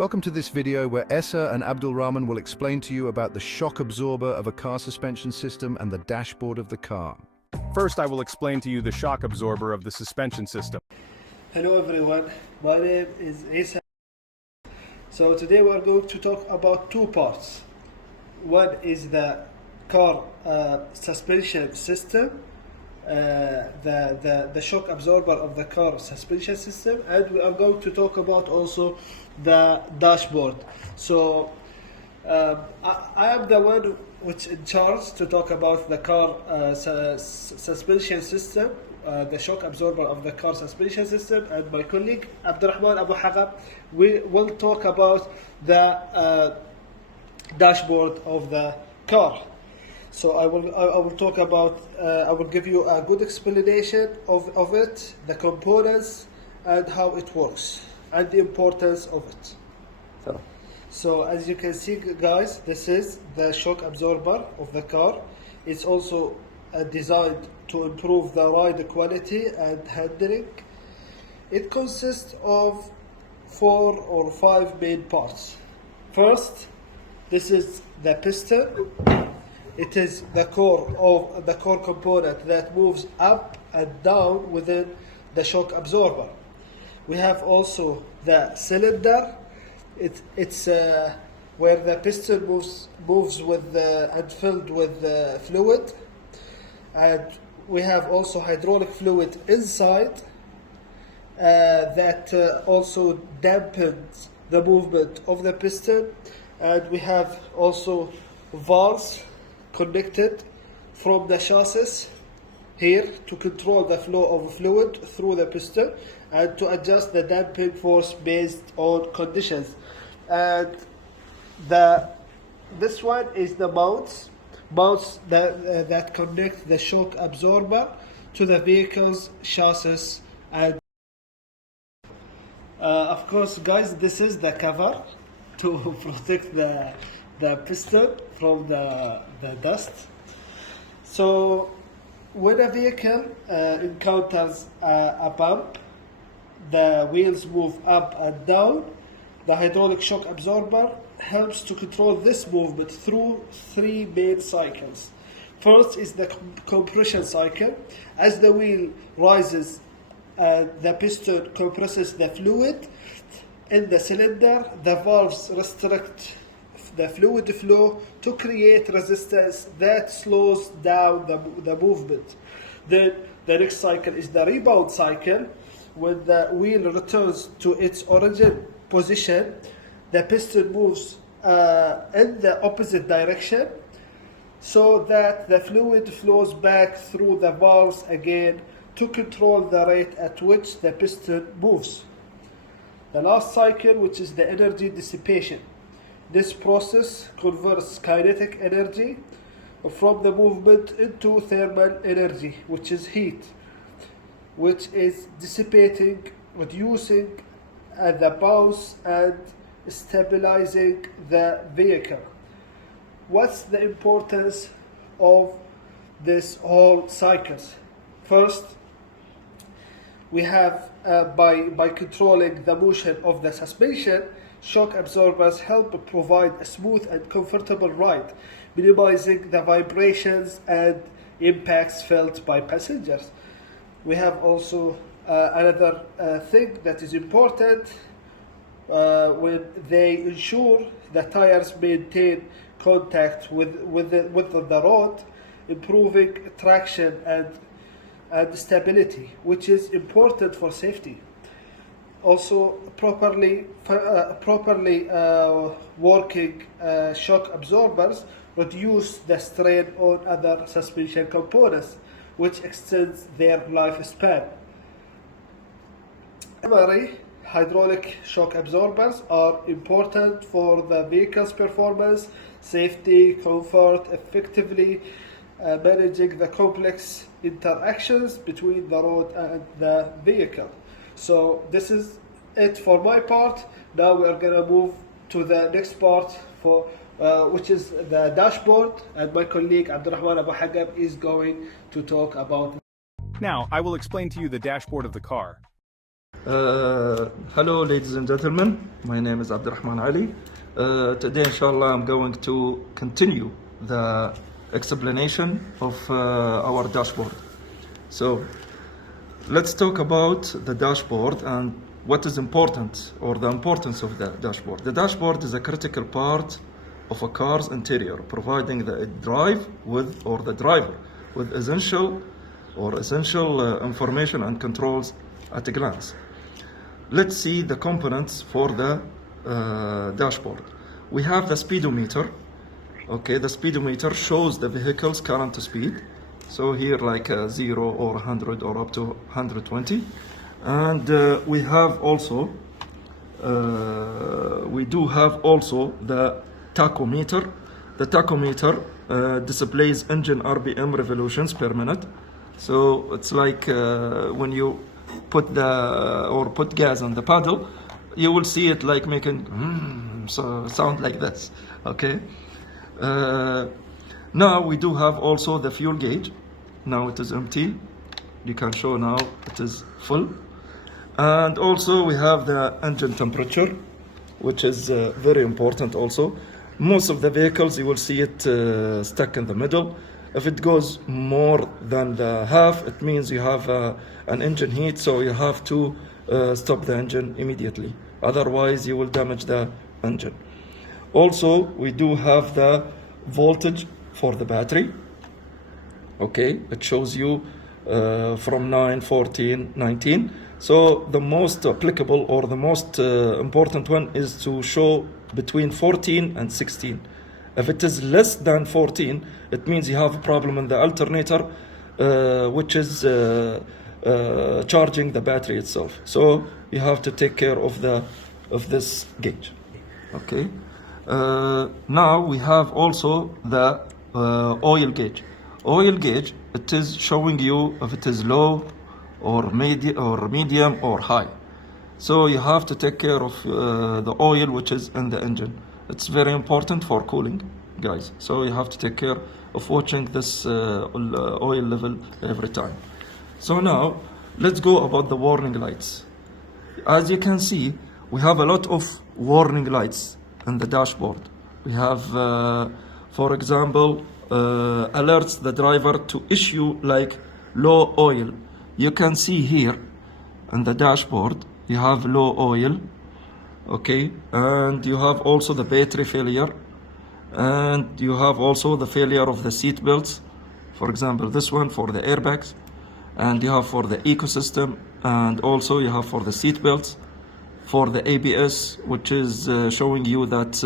Welcome to this video where Essa and Abdul Rahman will explain to you about the shock absorber of a car suspension system and the dashboard of the car. First, I will explain to you the shock absorber of the suspension system. Hello everyone, my name is Issa. So today we are going to talk about two parts. One is the car suspension system, the shock absorber of the car suspension system, and we are going to talk about also the dashboard. So I am the one which in charge to talk about the car suspension system, the shock absorber of the car suspension system, and my colleague Abdurrahman Abu Hagab, we will talk about the dashboard of the car. So I will talk about, I will give you a good explanation of it, the components and how it works and the importance of it. So as you can see guys, this is the shock absorber of the car. It's also designed to improve the ride quality and handling. It consists of 4 or 5 main parts. First, this is the piston. It is the core component that moves up and down within the shock absorber. We have also the cylinder. It's where the piston moves with and filled with fluid, and we have also hydraulic fluid inside that also dampens the movement of the piston, and we have also valves connected from the chassis here to control the flow of fluid through the piston and to adjust the damping force based on conditions. And this one is the mounts that connect the shock absorber to the vehicle's chassis. And of course guys, this is the cover to protect the piston from the dust. So when a vehicle encounters a bump, the wheels move up and down. The hydraulic shock absorber helps to control this movement through 3 main cycles. First is the compression cycle. As the wheel rises, the piston compresses the fluid in the cylinder. The valves restrict the fluid flow to create resistance that slows down the movement. Then the next cycle is the rebound cycle. When the wheel returns to its origin position, the piston moves in the opposite direction so that the fluid flows back through the valves again to control the rate at which the piston moves. The last cycle, which is the energy dissipation. This process converts kinetic energy from the movement into thermal energy, which is heat, which is dissipating, reducing the bounce and stabilizing the vehicle. What's the importance of this whole cycles? First, we have by controlling the motion of the suspension, shock absorbers help provide a smooth and comfortable ride, minimizing the vibrations and impacts felt by passengers. We have also another thing that is important when they ensure the tires maintain contact with the road, improving traction and stability, which is important for safety. Also, properly working shock absorbers reduce the strain on other suspension components, which extends their lifespan. Primary hydraulic shock absorbers are important for the vehicle's performance, safety, comfort, effectively managing the complex interactions between the road and the vehicle. So this is it for my part. Now we are going to move to the next part for which is the dashboard, and my colleague Abdurrahman Abu Hagab is going to talk about. Now, I will explain to you the dashboard of the car. Hello, ladies and gentlemen. My name is Abdurrahman Ali. Today, inshallah, I'm going to continue the explanation of our dashboard. So, let's talk about the dashboard and what is important, or the importance of the dashboard. The dashboard is a critical part of a car's interior, providing the driver with essential information and controls at a glance. Let's see the components for the dashboard. We have the speedometer. Okay, the speedometer shows the vehicle's current speed. So here like 0 or 100 or up to 120. And we have also, we do have also the tachometer. The tachometer displays engine RPM revolutions per minute. So it's like when you put gas on the pedal, you will see it like making sound like this. Okay. Now we do have also the fuel gauge. Now it is empty. You can show now it is full. And also we have the engine temperature, which is very important also. Most of the vehicles you will see it stuck in the middle. If it goes more than the half, it means you have an engine heat, so you have to stop the engine immediately. Otherwise, you will damage the engine. Also, we do have the voltage for the battery. Okay, it shows you from 9, 14, 19. So the most applicable or the most important one is to show between 14 and 16. If it is less than 14, it means you have a problem in the alternator, which is charging the battery itself. So you have to take care of this gauge. Okay. Now we have also the oil gauge. Oil gauge, it is showing you if it is low or medium or high. So you have to take care of the oil which is in the engine. It's very important for cooling, guys. So you have to take care of watching this oil level every time. So now let's go about the warning lights. As you can see, we have a lot of warning lights in the dashboard. We have, for example, alerts the driver to issue like low oil. You can see here in the dashboard, you have low oil. Okay, and you have also the battery failure, and you have also the failure of the seat belts. For example, this one for the airbags, and you have for the ecosystem, and also you have for the seat belts, for the ABS, which is showing you that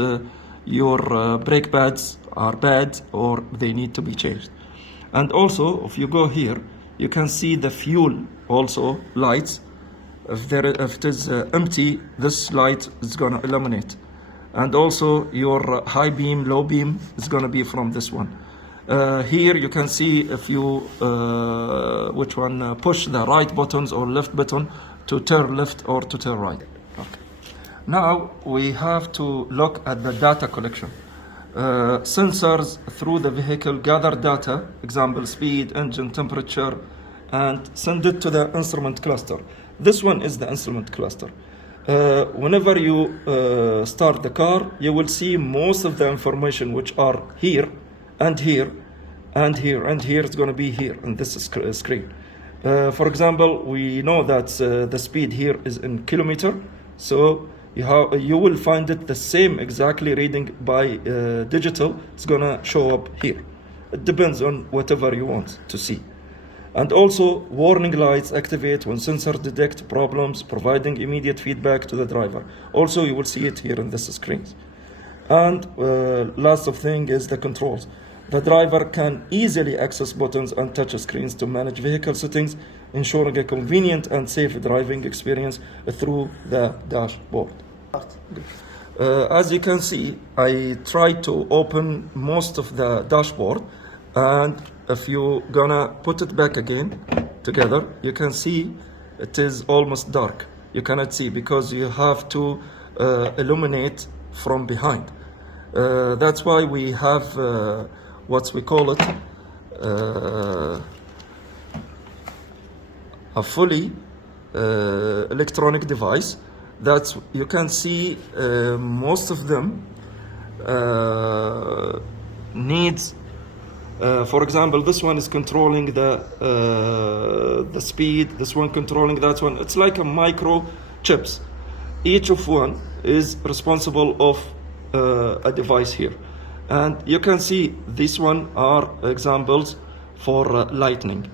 your brake pads are bad or they need to be changed. And also, if you go here, you can see the fuel also lights. If it is empty, this light is gonna illuminate. And also your high beam, low beam is gonna be from this one. Here you can see if you which one push the right buttons or left button to turn left or to turn right. Okay. Now we have to look at the data collection. Sensors through the vehicle gather data, example speed, engine temperature, and send it to the instrument cluster. This one is the instrument cluster. Whenever you start the car, you will see most of the information which are here and here and here and here. It's going to be here in this screen. For example, we know that the speed here is in kilometer, so you will find it the same exactly reading by digital. It's going to show up here. It depends on whatever you want to see. And also, warning lights activate when sensors detect problems, providing immediate feedback to the driver. Also, you will see it here in this screen. And last of thing is the controls. The driver can easily access buttons and touch screens to manage vehicle settings, ensuring a convenient and safe driving experience through the dashboard. As you can see, I tried to open most of the dashboard, and if you're gonna put it back again together, you can see it is almost dark. You cannot see because you have to illuminate from behind. That's why we have what we call it a fully electronic device that you can see most of them needs. For example, this one is controlling the speed. This one controlling that one. It's like a micro chips. Each of one is responsible of a device here, and you can see this one are examples for lightning.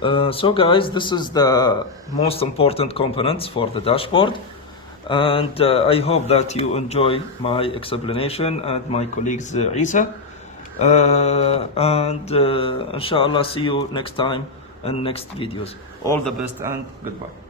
So guys, this is the most important components for the dashboard, and I hope that you enjoy my explanation and my colleagues Isa, and inshallah see you next time in next videos. All the best and goodbye.